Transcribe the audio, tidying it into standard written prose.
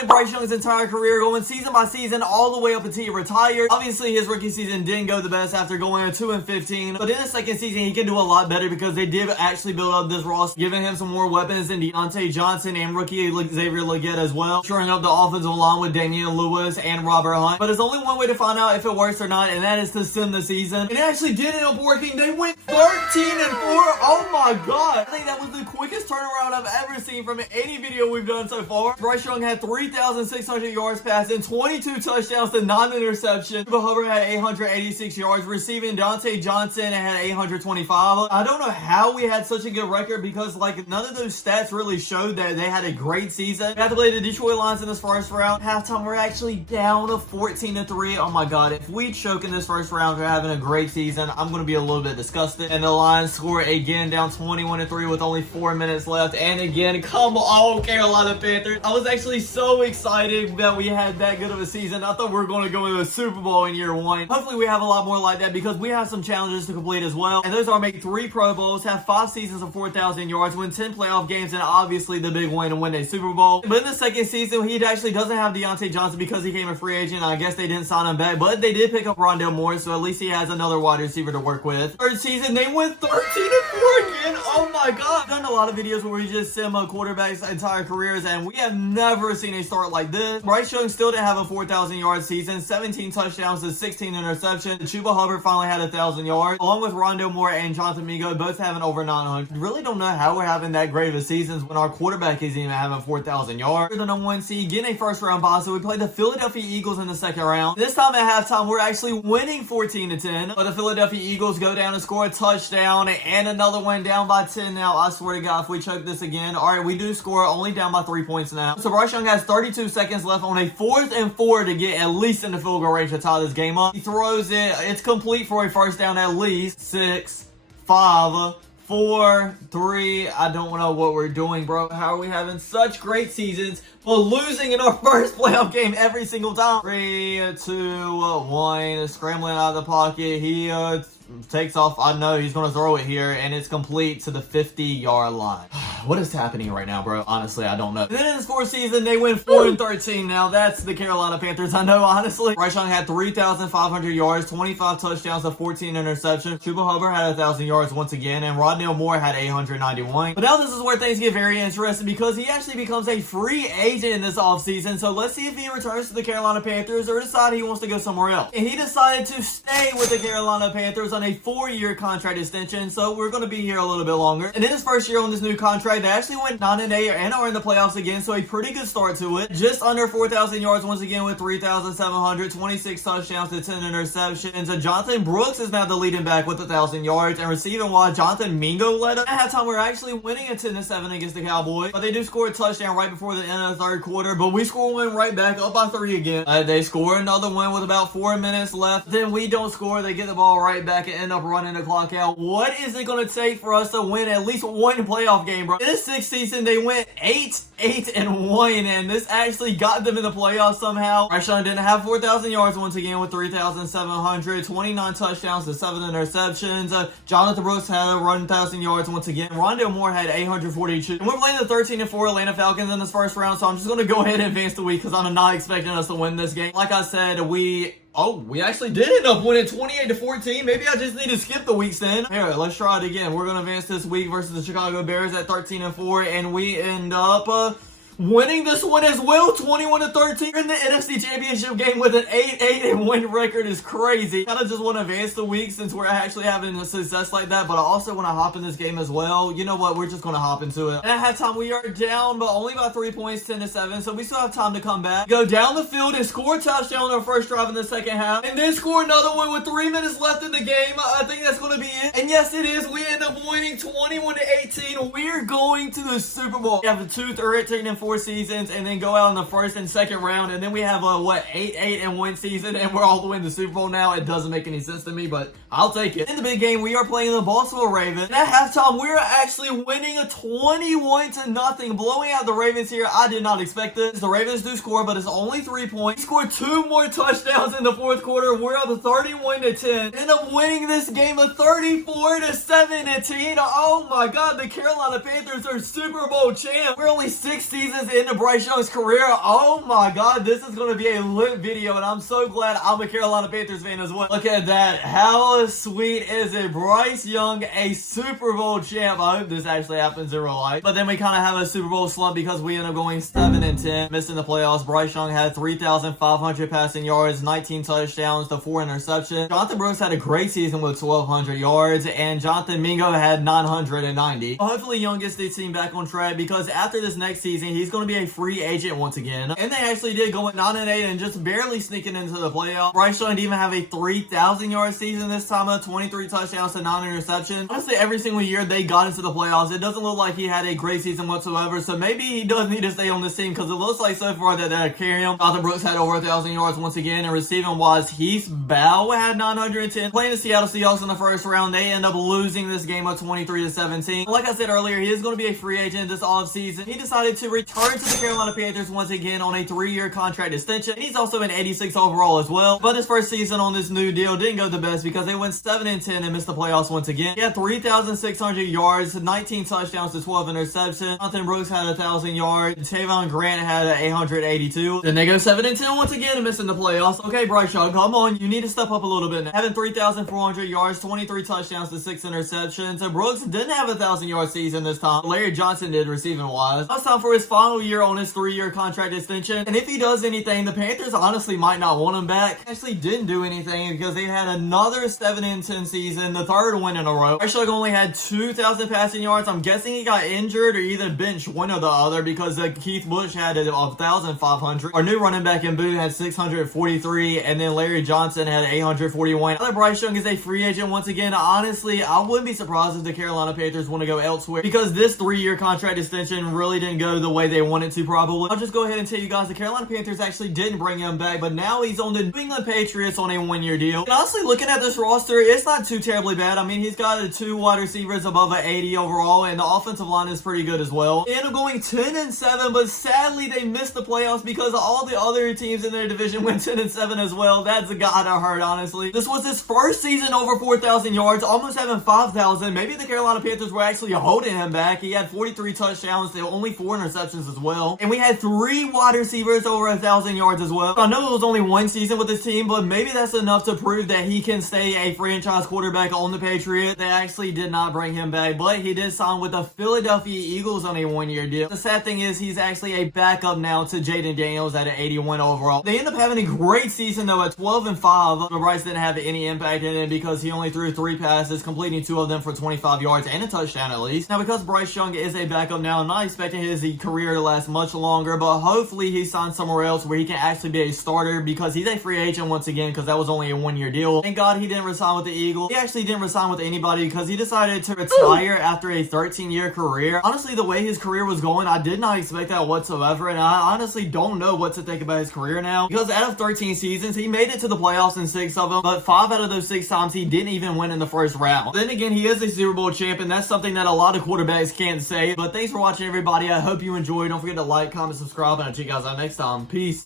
following Bryce Young's entire career, going season by season all the way up until he retired. Obviously, his rookie season didn't go the best after going 2-15, but in the second season, he can do a lot better because they did actually build up this roster, giving him some more weapons than Deontay Johnson and rookie Xavier Legette as well, shoring up the offensive line with Damian Lewis and Robert Hunt. But there's only one way to find out if it works or not, and that is to sim the season. And it actually did end up working. They went 13-4. Oh my god. I think that was the quickest turnaround I've ever seen from any video we've done so far. Bryce Young had 3,600 yards passing, 22 touchdowns to 9 interceptions. Chuba Hubbard had 886 yards receiving. Deontay Johnson had 825. I don't know how we had such a good record because like none of those stats really showed that they had a great season. We had to play the Detroit Lions in this first round. Halftime, we're actually down to 14-3. Oh my god, if we choke in this first round, we're having a great season. I'm going to be a little bit disgusted. And the Lions score again, down 21-3 with only 4 minutes left. And again, come on, Carolina Panthers. I was actually so excited that we had that good of a season. I thought we were going to go into a Super Bowl in year one. Hopefully we have a lot more like that because we have some challenges to complete as well. And those are make 3 Pro Bowls, have 5 seasons of 4,000 yards, win 10 playoff games, and obviously the big win and win a Super Bowl. But in the second season, he actually doesn't have Deontay Johnson because he became a free agent. I guess they didn't sign him back, but they did pick up Rondell Moore, so at least he has another wide receiver to work with. Third season, they went 13-4 again. Oh my god. I've done a lot of videos where we just sim quarterbacks' entire careers, and we have never seen a start like this. Bryce Young still didn't have a 4,000 yard season, 17 touchdowns to 16 interceptions. Chuba Hubbard finally had 1,000 yards, along with Rondell Moore and Jonathan Mingo, both having over 900. Really don't know how we're having that great of a season when our quarterback isn't even having 4,000 yards. We're the number 1 seed, getting a first round bye, so we played the Philadelphia Eagles in the second round. This time at halftime, we're actually winning 14-10, but the Philadelphia Eagles go down and score a touchdown, and another one down by 10 now. I swear to God, if we choke this again. All right, we do score, only down by 3 points now. So Bryce Young has 32 seconds left on a 4th and 4 to get at least in the field goal range to tie this game up. He throws it. It's complete for a first down at least. 6, 5, 4, 3. I don't know what we're doing, bro. How are we having such great seasons but losing in our first playoff game every single time? 3, 2, 1. Scrambling out of the pocket. He takes off. I know he's going to throw it here, and it's complete to the 50-yard line. What is happening right now, bro? Honestly, I don't know. And then in this fourth season, they win 4-13. Now, that's the Carolina Panthers. I know, honestly. Bryce Young had 3,500 yards, 25 touchdowns, and 14 interceptions. Chuba Hubbard had 1,000 yards once again, and Rondell Moore had 891. But now this is where things get very interesting because he actually becomes a free agent in this offseason. So let's see if he returns to the Carolina Panthers or decide he wants to go somewhere else. And he decided to stay with the Carolina Panthers on a 4-year contract extension. So we're going to be here a little bit longer. And in his first year on this new contract, they actually went 9-8 and are in the playoffs again, so a pretty good start to it. Just under 4,000 yards once again with 3,726 touchdowns to 10 interceptions. Jonathan Brooks is now the leading back with 1,000 yards, and receiving wise, Jonathan Mingo led up. At halftime, we're actually winning a 10-7 against the Cowboys, but they do score a touchdown right before the end of the third quarter, but we score one right back up by 3 again. They score another one with about 4 minutes left. Then we don't score. They get the ball right back and end up running the clock out. What is it going to take for us to win at least one playoff game, bro? In this sixth season, they went 8-1, and this actually got them in the playoffs somehow. Bryce Young didn't have 4,000 yards once again with 3,729 touchdowns to 7 interceptions. Jonathan Brooks had 1,000 yards once again. Rondell Moore had 842. And we're playing the 13-4 Atlanta Falcons in this first round, so I'm just going to go ahead and advance the week because I'm not expecting us to win this game. Like I said, we actually did end up winning 28-14. Maybe I just need to skip the weeks then. Here, let's try it again. We're going to advance this week versus the Chicago Bears at 13-4, and we end up winning this one as well, 21-13. In the NFC Championship game with an 8-8 and win record is crazy. Kind of just want to advance the week since we're actually having a success like that, but I also want to hop in this game as well. You know what? We're just going to hop into it. And at halftime, we are down, but only by 3 points, 10-7, so we still have time to come back. Go down the field and score a touchdown on our first drive in the second half, and then score another one with 3 minutes left in the game. I think that's going to be it. And yes, it is. We end up winning 21-18. We're going to the Super Bowl. We have the 13-4 seasons and then go out in the first and second round, and then we have a 8-8 and 1 season, and we're all the way in the Super Bowl now. It doesn't make any sense to me, but I'll take it. In the big game, we are playing the Baltimore Ravens. And at halftime, we're actually winning a 21-0, blowing out the Ravens here. I did not expect this. The Ravens do score, but it's only 3 points. We scored 2 more touchdowns in the fourth quarter. We're up 31-10. End up winning this game of 34-17. Oh my God, the Carolina Panthers are Super Bowl champs. We're only 6 seasons seasons into Bryce Young's career. Oh my god, this is going to be a lit video, and I'm so glad I'm a Carolina Panthers fan as well. Look at that. How sweet is it? Bryce Young, a Super Bowl champ. I hope this actually happens in real life. But then we kind of have a Super Bowl slump because we end up going 7-10, missing the playoffs. Bryce Young had 3,500 passing yards, 19 touchdowns to 4 interceptions. Jonathan Brooks had a great season with 1,200 yards, and Jonathan Mingo had 990. Hopefully Young gets this team back on track because after this next season, he's going to be a free agent once again. And they actually did go 9-8 and just barely sneaking into the playoffs. Bryce Young didn't even have a 3,000 yard season this time, 23 touchdowns to 9 interceptions. Honestly, every single year they got into the playoffs, it doesn't look like he had a great season whatsoever. So maybe he does need to stay on this team because it looks like so far that they're carrying him. Jonathan Brooks had over 1,000 yards once again, and receiving wise, Heath Bow had 910. Playing the Seattle Seahawks in the first round, they end up losing this game of 23-17. Like I said earlier, he is going to be a free agent this offseason. He decided to return to the Carolina Panthers once again on a 3-year contract extension. He's also an 86 overall as well. But his first season on this new deal didn't go the best because they went 7-10 and missed the playoffs once again. He had 3,600 yards, 19 touchdowns to 12 interceptions. Jonathan Brooks had 1,000 yards. Tavon Grant had 882. Then they go 7-10 once again and missing the playoffs. Okay, Bryce Young, come on. You need to step up a little bit now. Having 3,400 yards, 23 touchdowns to 6 interceptions. And Brooks didn't have a 1,000-yard season this time. Larry Johnson did receiving wise. Now it's time for his final year on his 3-year contract extension. And if he does anything, the Panthers honestly might not want him back. Actually didn't do anything because they had another 7-10 season, the 3rd win in a row. Bryce Young only had 2,000 passing yards. I'm guessing he got injured or either benched one or the other because Keith Bush had 1,500. Our new running back in Boo had 643, and then Larry Johnson had 841. Now that Bryce Young is a free agent once again, honestly, I wouldn't be surprised if the Carolina Panthers want to go elsewhere because this 3-year contract extension really didn't go the way they wanted to probably. I'll just go ahead and tell you guys the Carolina Panthers actually didn't bring him back, but now he's on the New England Patriots on a 1-year deal. And honestly, looking at this roster, it's not too terribly bad. I mean, he's got 2 wide receivers above 80 overall, and the offensive line is pretty good as well. They end up going 10-7, but sadly they missed the playoffs because all the other teams in their division went 10-7 as well. That's a god I heard, honestly. This was his first season over 4,000 yards, almost having 5,000. Maybe the Carolina Panthers were actually holding him back. He had 43 touchdowns, they only 4 interceptions as well. And we had 3 wide receivers over 1,000 yards as well. I know it was only 1 season with this team, but maybe that's enough to prove that he can stay a franchise quarterback on the Patriots. They actually did not bring him back, but he did sign with the Philadelphia Eagles on a 1-year deal. The sad thing is he's actually a backup now to Jaden Daniels at an 81 overall. They end up having a great season though at 12-5, but Bryce didn't have any impact in it because he only threw 3 passes, completing 2 of them for 25 yards and a touchdown at least. Now because Bryce Young is a backup now, I'm not expecting his career to last much longer, but hopefully he signs somewhere else where he can actually be a starter because he's a free agent once again because that was only a 1-year deal. Thank God he didn't resign with the Eagles. He actually didn't resign with anybody because he decided to retire after a 13-year career. Honestly, the way his career was going, I did not expect that whatsoever, and I honestly don't know what to think about his career now because out of 13 seasons, he made it to the playoffs in 6 of them, but 5 out of those 6 times he didn't even win in the first round. Then again, he is a Super Bowl champ, and that's something that a lot of quarterbacks can't say. But thanks for watching, everybody. I hope you enjoyed. Don't forget to like, comment, subscribe, and I'll see you guys out next time. Peace.